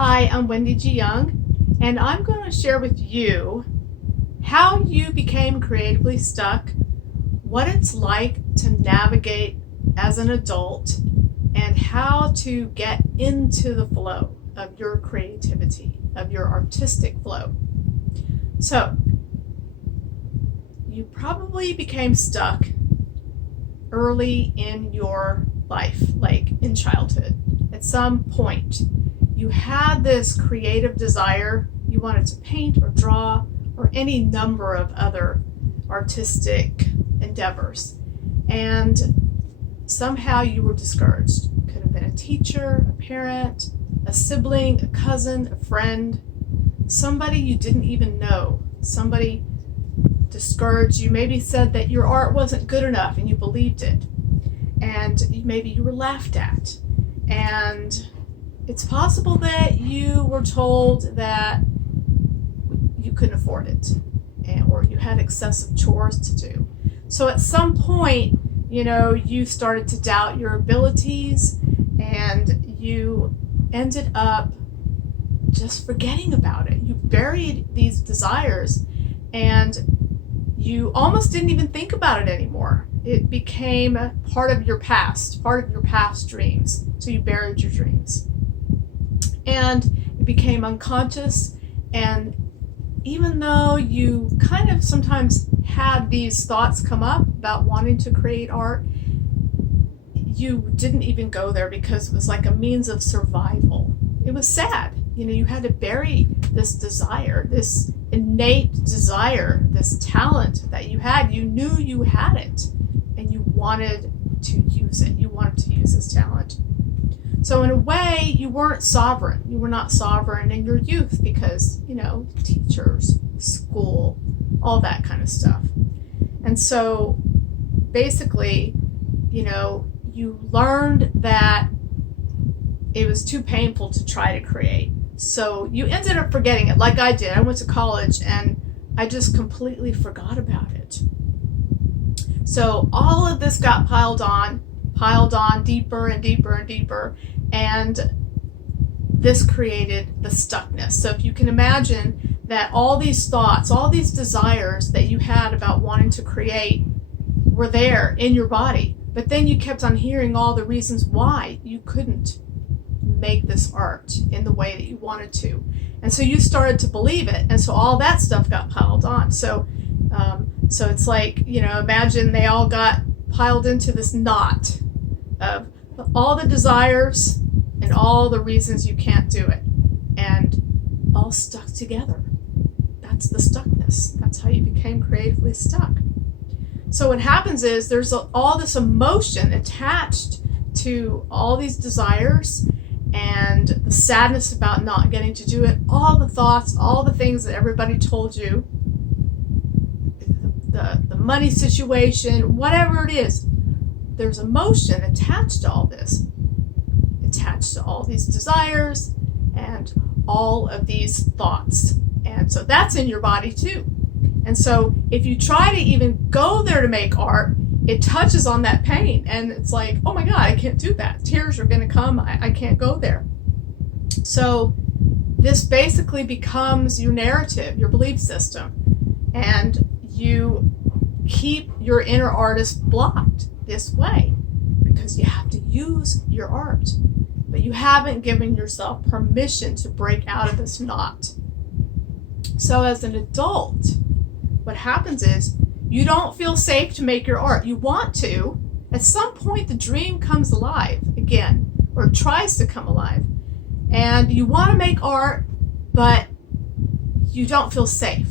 Hi, I'm Wendy G Young, and I'm going to share with you how you became creatively stuck, what it's like to navigate as an adult, and how to get into the flow of your creativity, of your artistic flow. So, you probably became stuck early in your life, like in childhood. At some point, you had this creative desire. You wanted to paint or draw or any number of other artistic endeavors. And somehow you were discouraged. Could have been a teacher, a parent, a sibling, a cousin, a friend, somebody you didn't even know. Somebody discouraged you, maybe said that your art wasn't good enough and you believed it. And maybe you were laughed at. And it's possible that you were told that you couldn't afford it, or you had excessive chores to do. So at some point, you started to doubt your abilities, and you ended up just forgetting about it. You buried these desires, and you almost didn't even think about it anymore. It became part of your past dreams. So you buried your dreams. And it became unconscious, and even though you kind of sometimes had these thoughts come up about wanting to create art, you didn't even go there because it was like a means of survival. It was sad. You had to bury this desire, this innate desire, this talent that you had. You knew you had it, and you wanted to use it. You wanted to use this talent. So in a way, you weren't sovereign. You were not sovereign in your youth because, teachers, school, all that kind of stuff. And so basically, you learned that it was too painful to try to create. So you ended up forgetting it, like I did. I went to college and I just completely forgot about it. So all of this got piled on deeper and deeper and deeper, and this created the stuckness. So if you can imagine that all these thoughts, all these desires that you had about wanting to create were there in your body, but then you kept on hearing all the reasons why you couldn't make this art in the way that you wanted to. And so you started to believe it, and so all that stuff got piled on. So it's like, imagine they all got piled into this knot of all the desires and all the reasons you can't do it, and all stuck together. That's the stuckness. That's how you became creatively stuck. So what happens is there's all this emotion attached to all these desires, and the sadness about not getting to do it, all the thoughts, all the things that everybody told you, the money situation, whatever it is, there's emotion attached to all this, attached to all these desires and all of these thoughts. And so that's in your body too. And so if you try to even go there to make art, it touches on that pain, and it's like, oh my God, I can't do that. Tears are going to come. I can't go there. So this basically becomes your narrative, your belief system, and you keep your inner artist blocked this way because you have to use your art, but you haven't given yourself permission to break out of this knot. So as an adult, what happens is you don't feel safe to make your art. You want to. At some point, the dream comes alive again, or tries to come alive. And you want to make art, but you don't feel safe.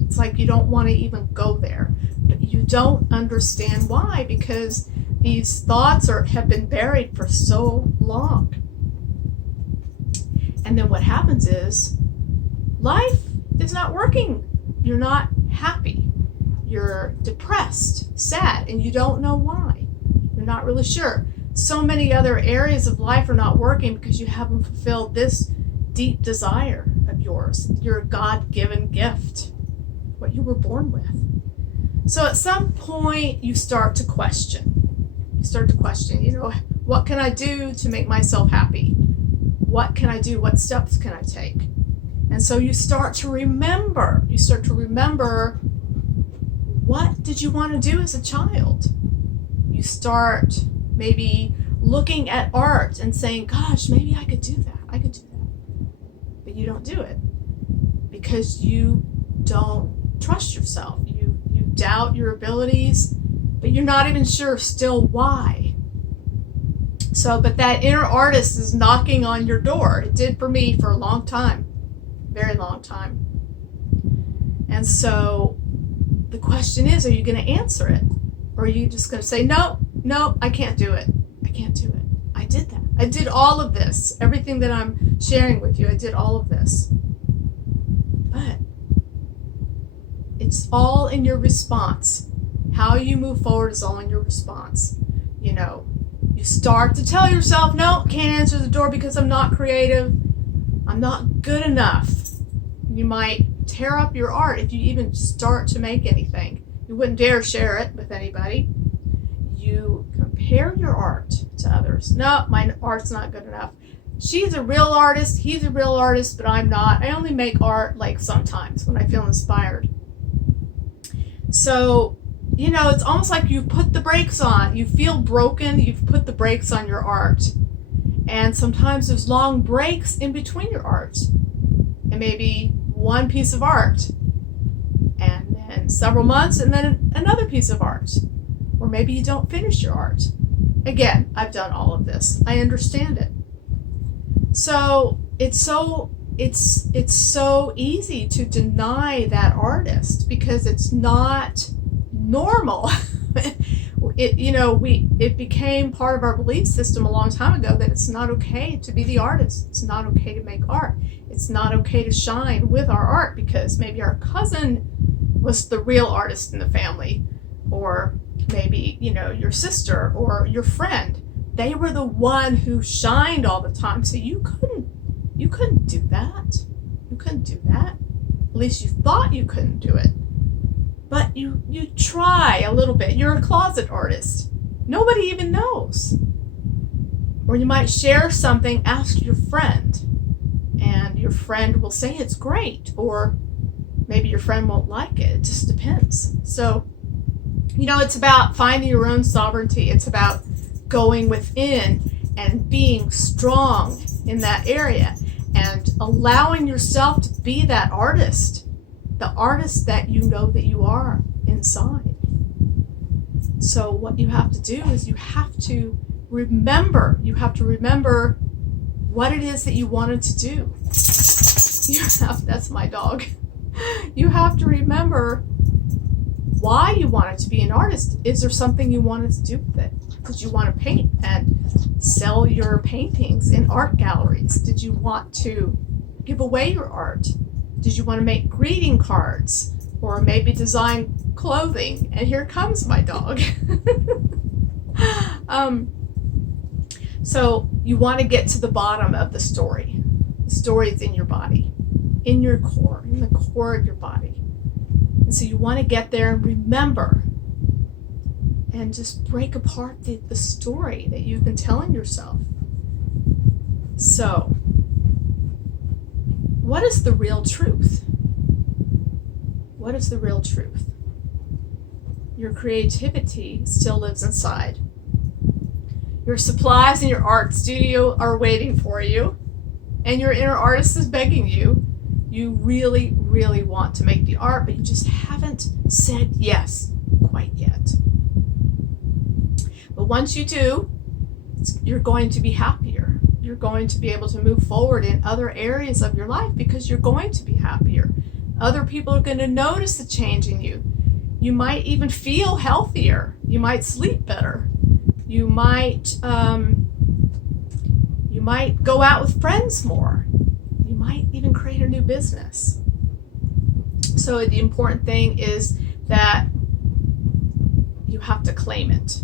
It's like you don't want to even go there. But you don't understand why, because these thoughts have been buried for so long. And then what happens is life is not working. You're not happy. You're depressed, sad, and you don't know why. You're not really sure. So many other areas of life are not working because you haven't fulfilled this deep desire of yours, your God-given gift, what you were born with. So at some point, you start to question. What can I do to make myself happy? what can I do? What steps can I take? And so you start to remember. What did you want to do as a child? You start maybe looking at art and saying, gosh, maybe I could do that. But you don't do it because you don't trust yourself. You doubt your abilities, but you're not even sure still why. So, but that inner artist is knocking on your door. It did for me for a long time, very long time. And so the question is, are you going to answer it? Or are you just going to say, no, I can't do it. I did that. I did all of this. Everything that I'm sharing with you, I did all of this. But it's all in your response. How you move forward is all in your response. You start to tell yourself, no, can't answer the door because I'm not creative. I'm not good enough. You might tear up your art if you even start to make anything. You wouldn't dare share it with anybody. You compare your art to others. No, my art's not good enough. She's a real artist, he's a real artist, but I'm not. I only make art like sometimes when I feel inspired. So, it's almost like you've put the brakes on. You feel broken, you've put the brakes on your art. And sometimes there's long breaks in between your art. And maybe one piece of art, and then several months, and then another piece of art. Or maybe you don't finish your art. Again, I've done all of this. I understand it. So it's so easy to deny that artist because it's not normal. It became part of our belief system a long time ago that it's not okay to be the artist. It's not okay to make art. It's not okay to shine with our art because maybe our cousin was the real artist in the family, or maybe, your sister or your friend. They were the one who shined all the time. So you couldn't do that. You couldn't do that. At least you thought you couldn't do it. But you try a little bit. You're a closet artist. Nobody even knows. Or you might share something, ask your friend, and your friend will say it's great, or maybe your friend won't like it. It just depends. So, it's about finding your own sovereignty. It's about going within and being strong in that area and allowing yourself to be that artist, the artist that you know that you are inside. So what you have to do is you have to remember what it is that you wanted to do. That's my dog. You have to remember why you wanted to be an artist. Is there something you wanted to do with it? Did you want to paint and sell your paintings in art galleries? Did you want to give away your art? Did you want to make greeting cards or maybe design clothing? And here comes my dog. So you want to get to the bottom of the story. The story is in your body, in your core, in the core of your body. And so you want to get there and remember and just break apart the story that you've been telling yourself. So, what is the real truth? What is the real truth? Your creativity still lives inside. Your supplies in your art studio are waiting for you, and your inner artist is begging you. You really, really want to make the art, but you just haven't said yes quite yet. But once you do, you're going to be happier. You're going to be able to move forward in other areas of your life because you're going to be happier. Other people are going to notice the change in you. You might even feel healthier. You might sleep better. You might go out with friends more. You might even create a new business. So the important thing is that you have to claim it.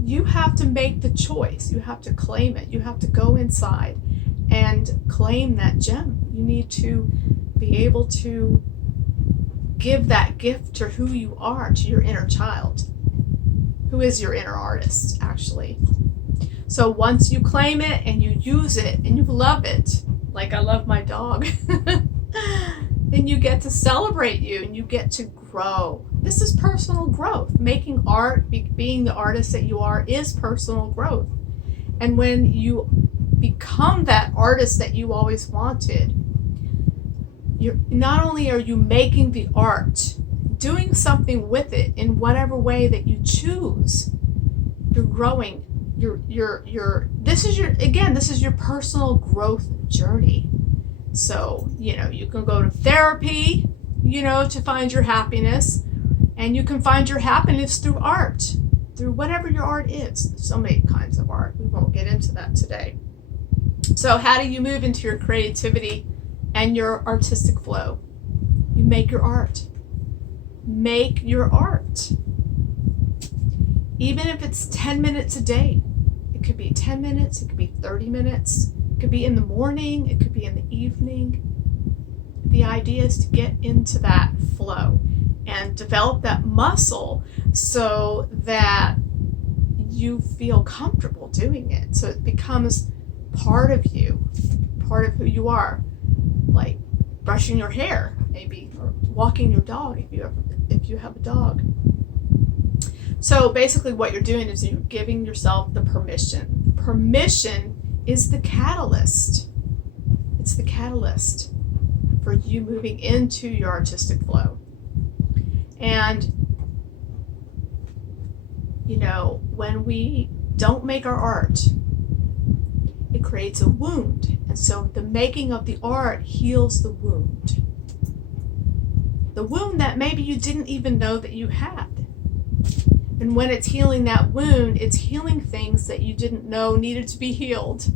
You have to make the choice. You have to claim it. You have to go inside and claim that gem. You need to be able to give that gift to who you are, to your inner child, who is your inner artist, actually. So once you claim it and you use it and you love it, like I love my dog, then you get to celebrate you and you get to grow. This is personal growth. Making art, being the artist that you are, is personal growth. And when you become that artist that you always wanted, you're not only are you making the art, doing something with it in whatever way that you choose, you're growing. This is your personal growth journey. So, you can go to therapy, to find your happiness, and you can find your happiness through art, through whatever your art is. There's so many kinds of art. We won't get into that today. So how do you move into your creativity and your artistic flow? You make your art. Make your art. Even if it's 10 minutes a day. It could be 10 minutes, it could be 30 minutes, it could be in the morning, it could be in the evening. The idea is to get into that flow and develop that muscle so that you feel comfortable doing it. So it becomes part of you, part of who you are, like brushing your hair, maybe, or walking your dog if you have a dog. So basically what you're doing is you're giving yourself the permission. Permission is the catalyst. It's the catalyst for you moving into your artistic flow. And, when we don't make our art, it creates a wound. And so the making of the art heals the wound. The wound that maybe you didn't even know that you had. And when it's healing that wound, it's healing things that you didn't know needed to be healed.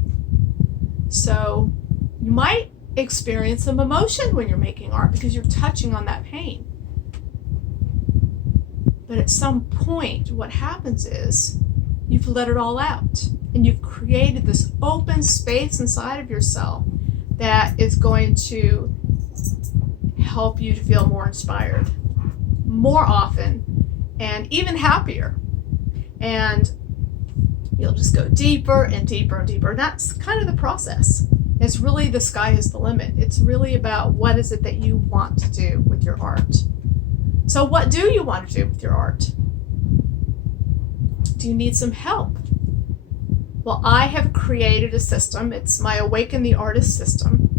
So you might experience some emotion when you're making art because you're touching on that pain. But at some point, what happens is you've let it all out and you've created this open space inside of yourself that is going to help you to feel more inspired, more often, and even happier. And you'll just go deeper and deeper and deeper. And that's kind of the process. It's really, the sky is the limit. It's really about what is it that you want to do with your art. So what do you want to do with your art? Do you need some help? Well, I have created a system. It's my Awaken the Artist system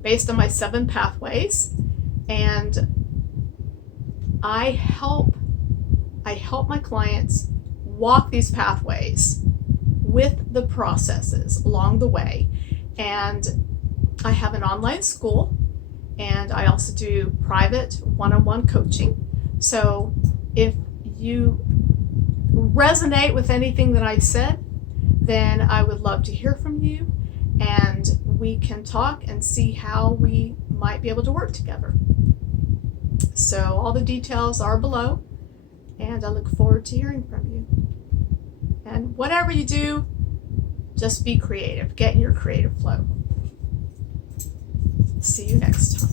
based on my 7 pathways. And I help my clients walk these pathways with the processes along the way. And I have an online school, and I also do private one-on-one coaching. So if you resonate with anything that I said, then I would love to hear from you, and we can talk and see how we might be able to work together. So all the details are below, and I look forward to hearing from you. And whatever you do, just be creative. Get in your creative flow. See you next time.